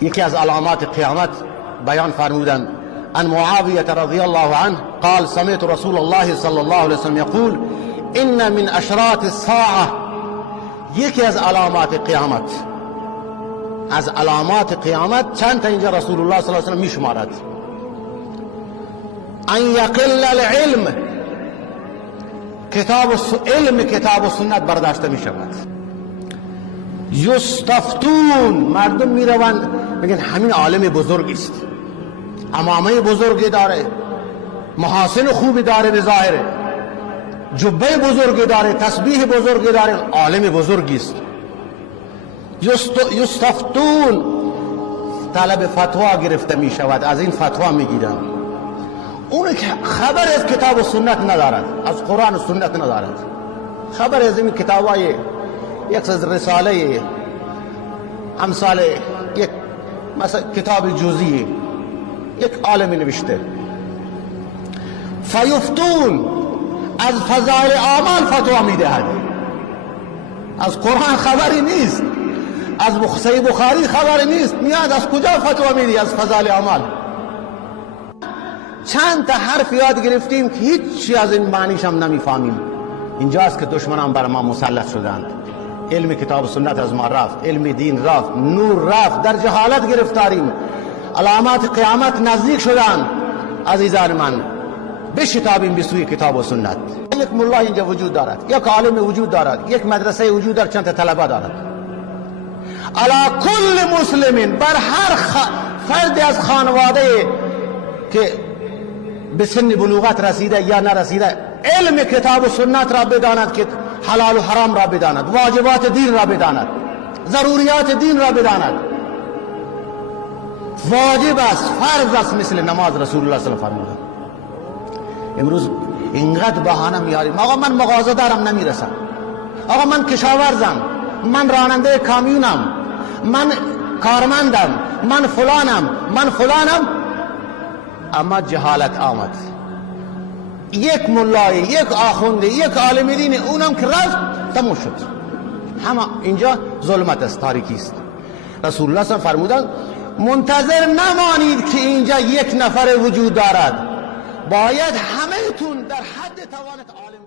یکی از علامات قیامت بیان فرمودند عن معاویه رضی الله عنه قال سمعت رسول الله صلی الله علیه وسلم یقول ان من اشراط الساعه، یکی از علامات قیامت، از علامات قیامت چند تا اینجا رسول الله صلی الله علیه وسلم میشمارد، ان یقل العلم، علم کتاب و سنت برداشته می شود. یستفتون، مردم می روند میگن همین عالم بزرگی است، عمامه بزرگی داره، محاسن خوبی داره، به ظاهره جبه بزرگی داره، تسبیح بزرگی داره، عالم بزرگی است. یستفتون، طلب فتوا گرفته می شود، از این فتوا می گیرن. اون که خبر از کتاب و سنت ندارد، از قرآن و سنت ندارد، خبر از این کتابای یک رساله امثال یک مثلا کتاب جزئی یک عالم نوشته، فیفتون، از فضائل اعمال فتوا میدهد، از قرآن خبری نیست، از صحیح بخاری خبری نیست، میاد از کجا فتوا میدی؟ از فضائل اعمال. چند تا حرف یاد گرفتیم که هیچی از این معنیش هم نمیفهمیم. اینجاست که دشمنان بر ما مسلط شدند، علم کتاب و سنت از ما رفت، علم دین رفت، نور رفت، در جهالت گرفتاریم، علامات قیامت نزدیک شدند. عزیزان من، بشتابیم به سوی کتاب و سنت. یک ملا اینجا وجود دارد، یک عالم وجود دارد، یک مدرسه وجود دارد، چند تا طلبه دارد. علی کل مسلمین، بر هر فرد از خانواده که به سن بلوغت رسیده یا نرسیده، علم کتاب و سنت را بداند، که حلال و حرام را بداند، واجبات دین را بداند، ضروریات دین را بداند. واجب است، فرض است، مثل نماز رسول الله صلی الله علیه و آله. امروز اینقدر بهانه میاریم، آقا من مغازه دارم نمیرسم، آقا من کشاورزم، من راننده کامیونم، من کارمندم، من فلانم. اما جهالت آمد، یک ملای، یک آخونده، یک عالم دین، اونم که رفت تموم شد. همه اینجا ظلمت است، تاریکی است. رسول الله صلی الله علیه و آله فرمودند منتظر نمانید که اینجا یک نفر وجود دارد، باید همه تون در حد توانت عالم